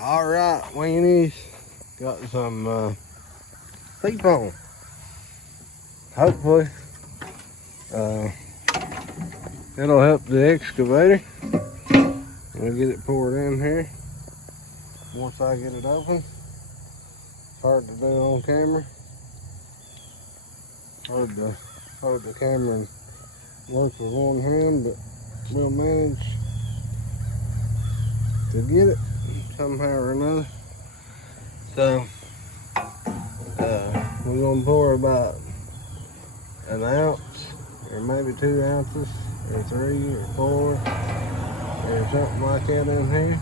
Alright, weenies. Got some seafoam. Hopefully, it'll help the excavator. We'll get it poured in here. Once I get it open, it's hard to do on camera. Hard to hold the camera and work with one hand, but we'll manage to get it somehow or another. So we're gonna pour about an ounce or maybe 2 ounces or 3 or 4 or something like that in here,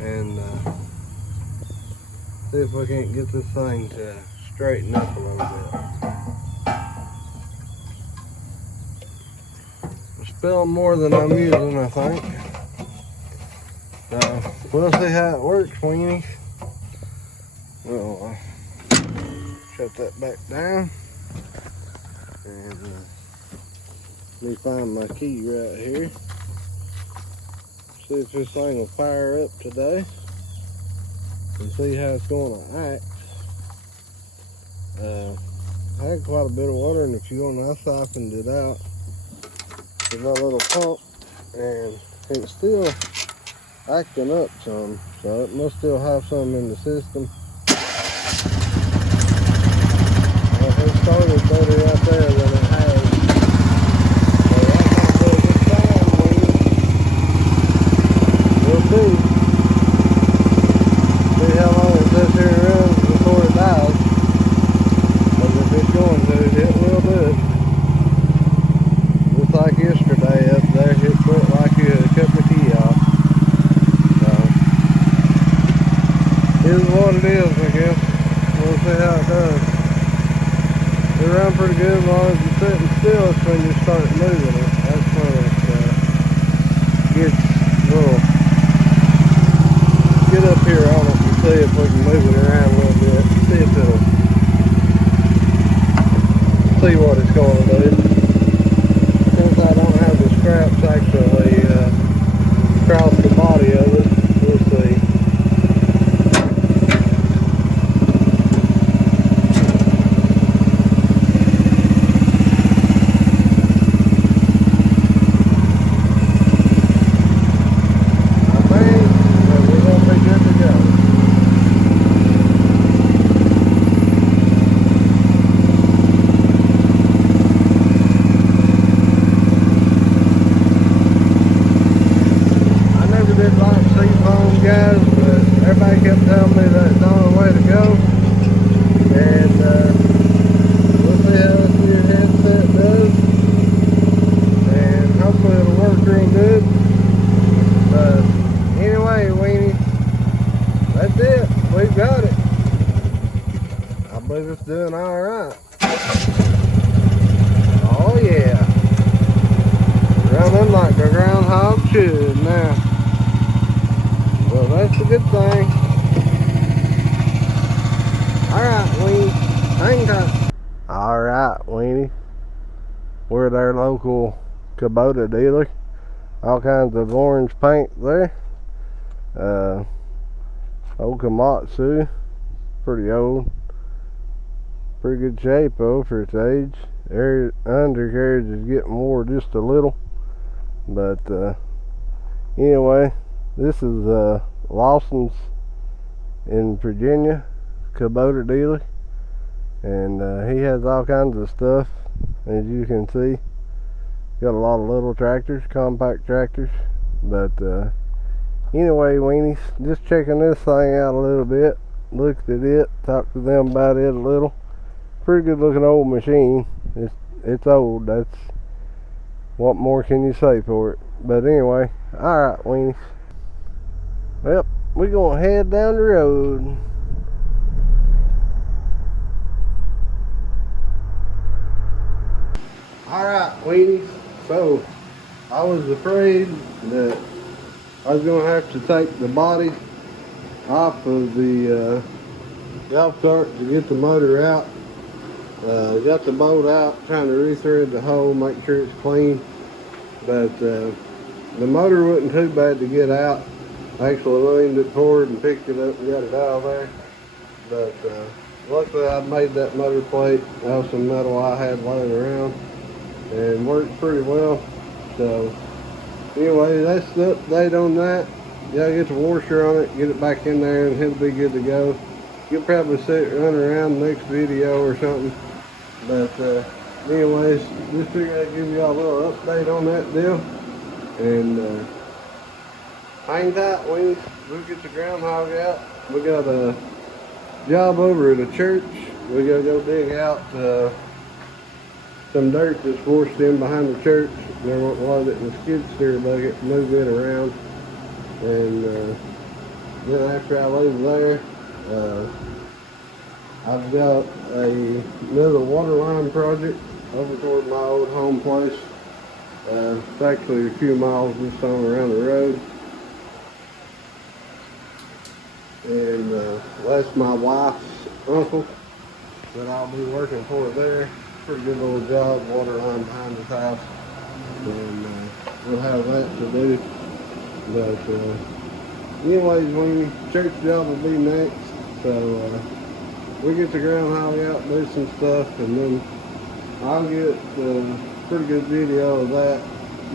and see if we can't get this thing to straighten up a little bit. I'm spilling more than I'm using, I think. So we'll see how it works, weenies. We'll shut that back down. And let me find my key right here. See if this thing will fire up today. And see how it's going to act. I had quite a bit of water, and if you want, I siphoned it out with my little pump, and it's still acting up some, so it must still have some in the system. It started better right there than it has. So that's not a good sign. We'll see. See how long it sits here and runs before it dies. Because if it's going to, it will do it. Just like yesterday up there, it felt like you had cut the key off. So, here's what it is, I guess. We'll see how it does. It runs pretty good as long as you're sitting still. It's when you start moving it. That's when it gets a little. Get up here on it and see if we can move it around a little bit. See if it'll see what it's going to do. Since I don't have the straps actually across the body of it, we'll see. It's doing alright. Oh yeah. Running like a groundhog should now. Well, that's a good thing. Alright, Weenie. Hang tight. Alright, Weenie. We're at our local Kubota dealer. All kinds of orange paint there. Old Komatsu. Pretty old. Pretty good shape though for its age. Undercarriage is getting wore just a little, but anyway, this is Lawson's in Virginia, Kubota dealer, and he has all kinds of stuff. As you can see, got a lot of little tractors, compact tractors, but anyway, weenies, just checking this thing out a little bit, looked at it, talked to them about it a little. Pretty good looking old machine. It's old. That's what more can you say for it. But anyway, alright, weenies. Well, we're gonna head down the road. Alright, weenies. So I was afraid that I was gonna have to take the body off of the golf cart to get the motor out. Got the bolt out, trying to rethread the hole, make sure it's clean. But the motor wasn't too bad to get out. Actually leaned it forward and picked it up and got it out of there. But luckily I made that motor plate out of some metal I had laying around and worked pretty well. So anyway, that's the update on that. You gotta get the washer on it, get it back in there, and it'll be good to go. You'll probably see it run around the next video or something. But anyways, just figured I'd give you all a little update on that deal. And hang tight, we'll get the groundhog out. We got a job over at a church. We gotta go dig out some dirt that's washed in behind the church. They want to load it in a skid steer bucket, move it around. And then after I leave there, I've got another water line project over toward my old home place. It's actually a few miles just on around the road. And that's my wife's uncle that I'll be working for there. Pretty good little job, water line behind his house. And we'll have that to do. But anyways, when church job will be next. So we get the groundhog out, do some stuff, and then I'll get a pretty good video of that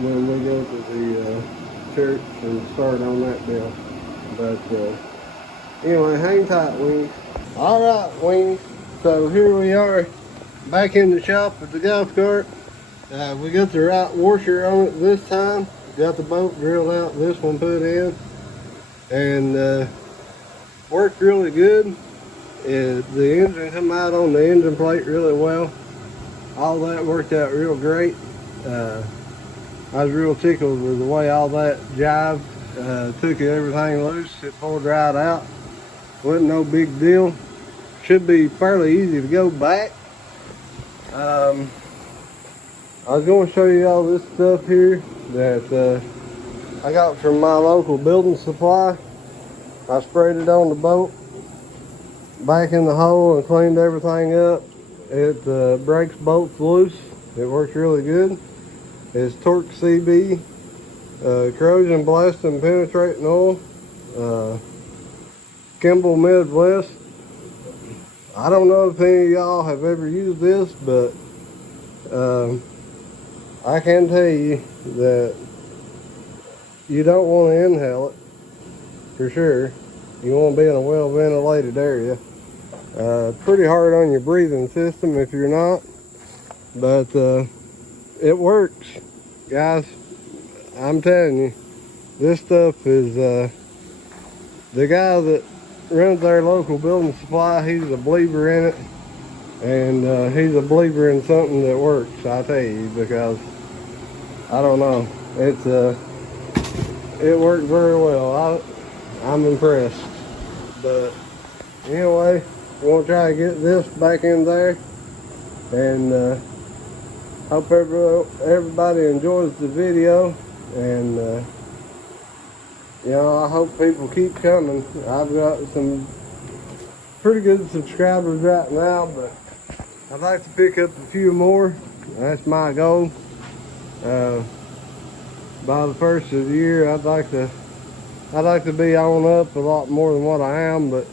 when we go to the church and start on that deal. But anyway, hang tight, Weenie. Alright, Weenie. So here we are back in the shop with the golf cart. We got the right washer on it this time. Got the bolt drilled out, this one put in. And worked really good. The engine come out on the engine plate really well. All that worked out real great. I was real tickled with the way all that jived. Took everything loose, it pulled right out. Wasn't no big deal. Should be fairly easy to go back. I was going to show you all this stuff here that I got from my local building supply. I sprayed it on the boat, back in the hole, and cleaned everything up. It breaks bolts loose. It works really good. It's Torque CB, corrosion blasting penetrating oil, Kimball Midwest. I don't know if any of y'all have ever used this, but I can tell you that you don't want to inhale it, for sure. You want to be in a well ventilated area. Pretty hard on your breathing system if you're not, but it works, guys. I'm telling you, this stuff is the guy that runs our local building supply. He's a believer in it, and he's a believer in something that works, I tell you, because I don't know, it worked very well. I'm impressed. But anyway, we're gonna try to get this back in there, and hope everybody enjoys the video. And you know, I hope people keep coming. I've got some pretty good subscribers right now, but I'd like to pick up a few more. That's my goal. By the first of the year, I'd like to be on up a lot more than what I am, but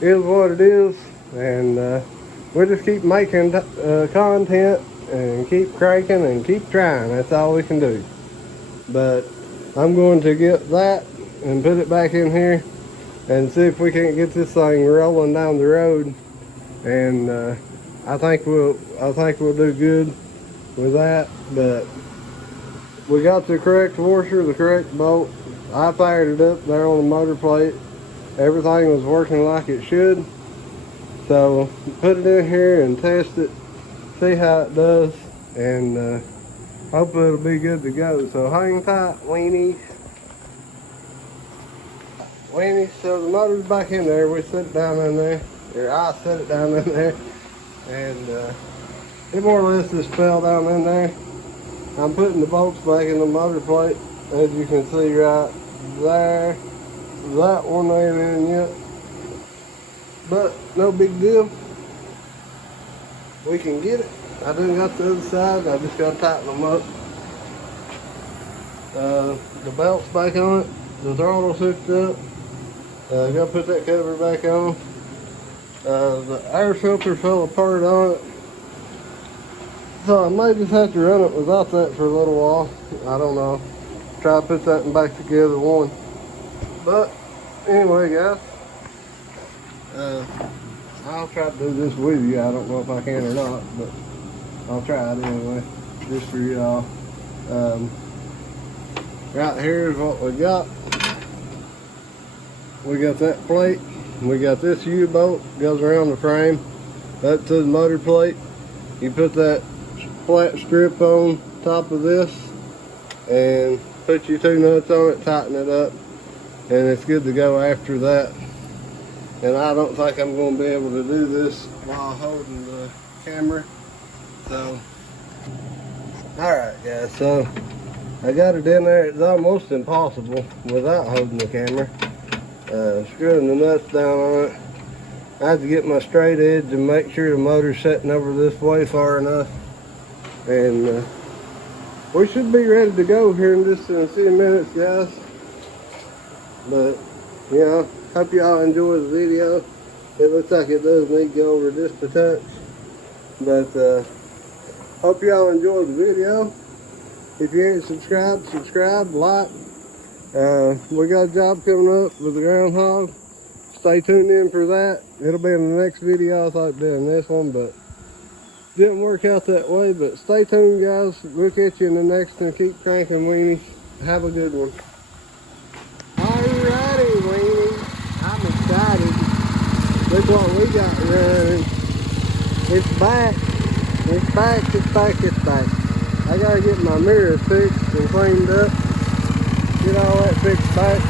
it is what it is. And we'll just keep making content and keep cranking and keep trying. That's all we can do. But I'm going to get that and put it back in here and see if we can't get this thing rolling down the road. And I think we'll do good with that. But we got the correct washer, the correct bolt. I fired it up there on the motor plate. Everything was working like it should. So put it in here and test it, see how it does, and hopefully it'll be good to go. So hang tight, weenies. Weenies, so the motor's back in there. We set it down in there. Or I set it down in there. And it more or less just fell down in there. I'm putting the bolts back in the motor plate, as you can see right there. That one ain't in yet, but no big deal. We can get it. I done got the other side. I just got to tighten them up. The belt's back on it. The throttle's hooked up. Gotta put that cover back on. The air filter fell apart on it. So I might just have to run it without that for a little while. I don't know. Try to put that back together one. But anyway, guys, I'll try to do this with you. I don't know if I can or not, but I'll try it anyway, just for y'all. Right here is what we got. We got that plate. We got this U-bolt, goes around the frame up to the motor plate. You put that flat strip on top of this and put your 2 nuts on it, tighten it up, and it's good to go after that. And I don't think I'm going to be able to do this while holding the camera. So, alright guys, so I got it in there. It's almost impossible without holding the camera. Screwing the nuts down on it. I have to get my straight edge and make sure the motor's setting over this way far enough. And we should be ready to go here in just a few minutes, guys. But, you know, hope y'all enjoy the video. It looks like it does need to go over just a touch. But, hope y'all enjoyed the video. If you ain't subscribed, subscribe, like. We got a job coming up with the groundhog. Stay tuned in for that. It'll be in the next video. I thought doing this one, but didn't work out that way. But stay tuned, guys. We'll catch you in the next one. Keep cranking, weenies. Have a good one. Alrighty, weenies. I'm excited. Look what we got running. It's back. It's back. It's back. It's back. I gotta get my mirror fixed and cleaned up. Get all that fixed back.